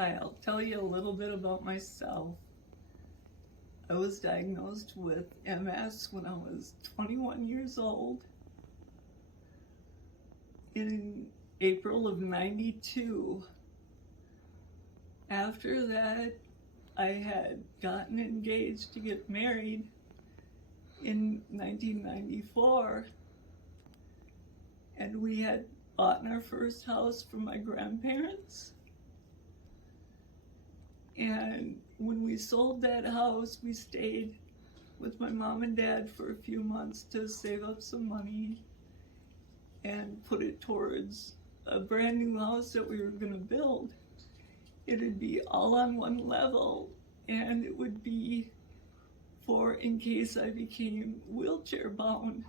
I'll tell you a little bit about myself. I was diagnosed with MS when I was 21 years old in April of 92. After that, I had gotten engaged to get married in 1994, and we had bought our first house from my grandparents. And when we sold that house, we stayed with my mom and dad for a few months to save up some money and put it towards a brand new house that we were going to build. It'd be all on one level, and it would be for in case I became wheelchair bound.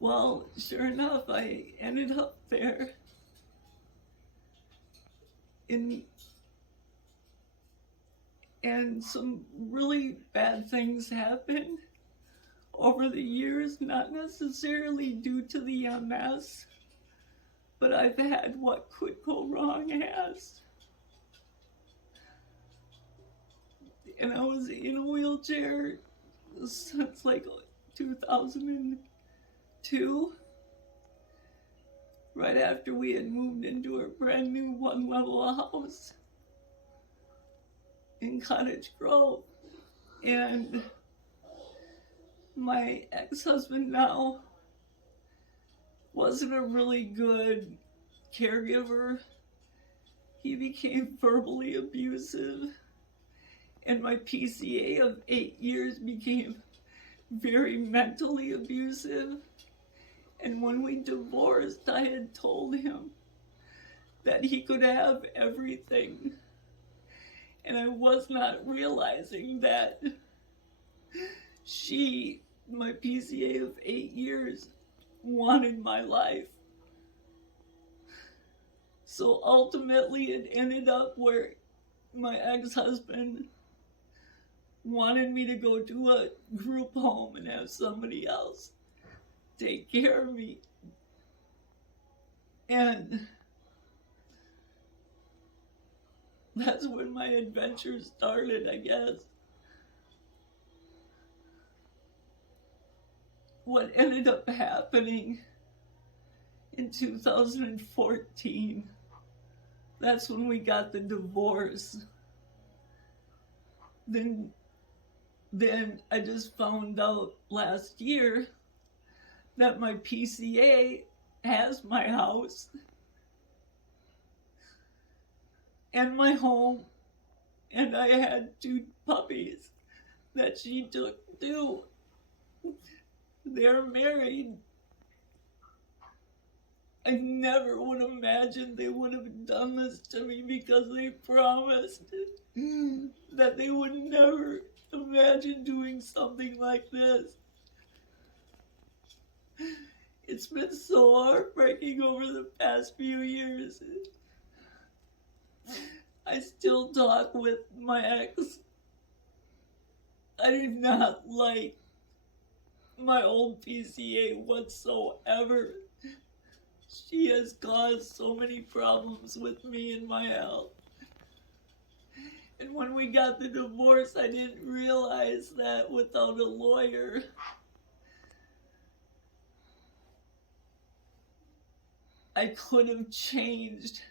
Well, sure enough, I ended up there. And some really bad things happened over the years, not necessarily due to the MS, but I've had what could go wrong has. And I was in a wheelchair since like 2002, right after we had moved into a brand new one-level house in Cottage Grove. And my ex-husband now wasn't a really good caregiver. He became verbally abusive, and my PCA of 8 years became very mentally abusive. And when we divorced, I had told him that he could have everything. And I was not realizing that she, my PCA of 8 years, wanted my life. So ultimately it ended up where my ex-husband wanted me to go to a group home and have somebody else take care of me. And that's when my adventure started, I guess. What ended up happening in 2014, that's when we got the divorce. Then I just found out last year that my PCA has my house and my home, and I had 2 puppies that she took too. They're married. I never would have imagined they would have done this to me, because they promised that they would never imagine doing something like this. It's been so heartbreaking over the past few years. I still talk with my ex. I do not like my old PCA whatsoever. She has caused so many problems with me and my health. And when we got the divorce, I didn't realize that without a lawyer, I could have changed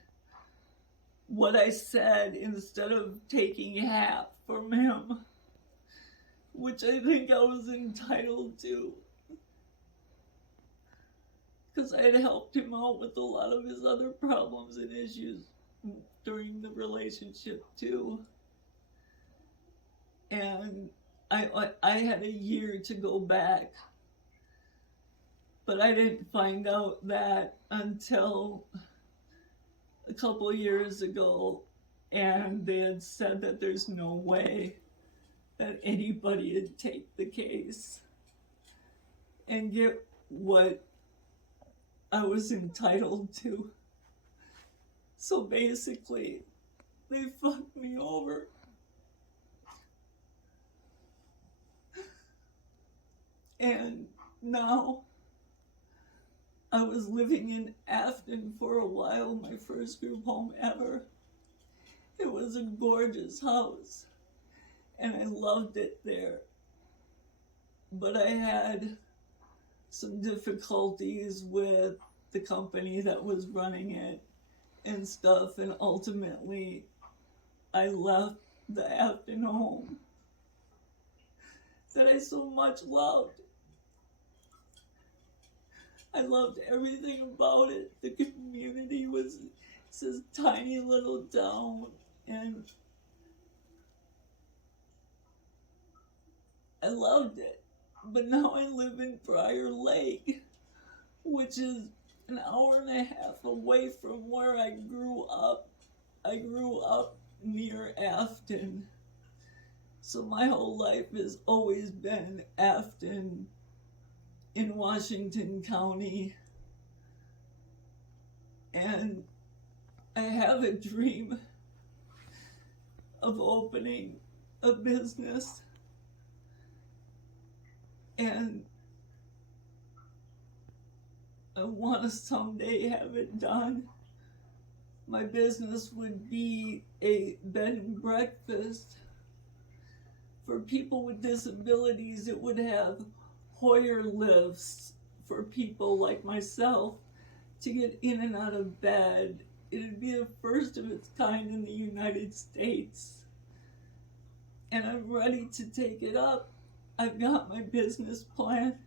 what I said instead of taking half from him, which I think I was entitled to, because I had helped him out with a lot of his other problems and issues during the relationship too. And I had a year to go back, but I didn't find out that until a couple years ago, and they had said that there's no way that anybody would take the case and get what I was entitled to. So basically, they fucked me over. And now I was living in Afton for a while, my first group home ever. It was a gorgeous house, and I loved it there. But I had some difficulties with the company that was running it and stuff, and ultimately I left the Afton home that I so much loved. I loved everything about it. The community was this tiny little town, and I loved it. But now I live in Prior Lake, which is an hour and a half away from where I grew up. I grew up near Afton. So my whole life has always been Afton in Washington County. And I have a dream of opening a business. And I want to someday have it done. My business would be a bed and breakfast for people with disabilities. It would have Hoyer lifts for people like myself to get in and out of bed. It'd be the first of its kind in the United States. And I'm ready to take it up. I've got my business plan.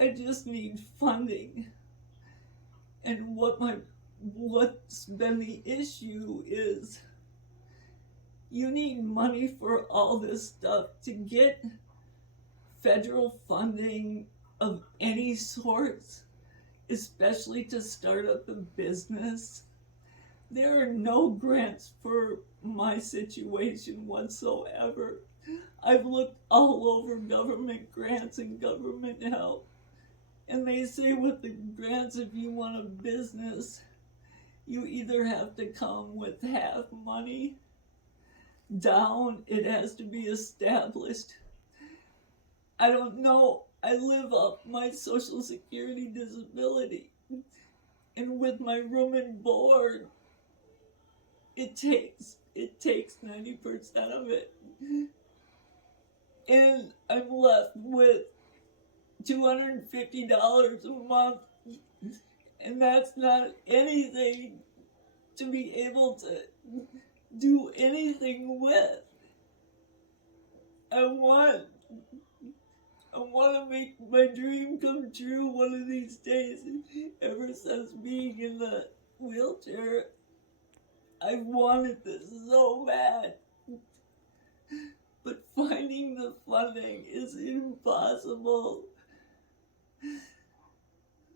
I just need funding. And what's been the issue is you need money for all this stuff. To get federal funding of any sort, especially to start up a business. There are no grants for my situation whatsoever. I've looked all over government grants and government help, and they say with the grants, if you want a business, you either have to come with half money down, it has to be established. I don't know, I live off my Social Security disability, and with my room and board, it takes 90% of it. And I'm left with $250 a month, and that's not anything to be able to do anything with. I want to make my dream come true one of these days. Ever since being in the wheelchair, I've wanted this so bad. But finding the funding is impossible.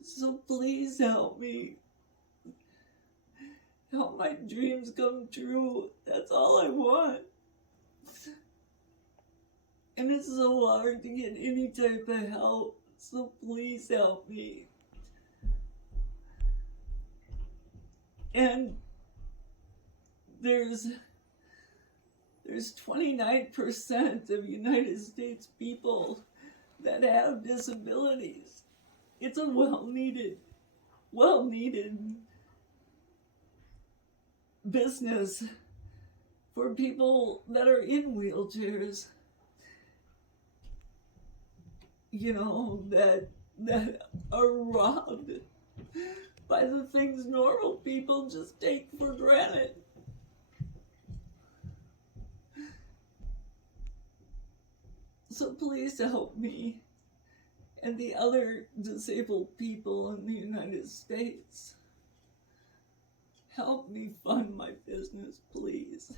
So please help me. Help my dreams come true. That's all I want. And it's so hard to get any type of help. So please help me. And there's 29% of United States people that have disabilities. It's a well-needed business for people that are in wheelchairs. You know, that are robbed by the things normal people just take for granted. So please help me and the other disabled people in the United States. Help me fund my business, please.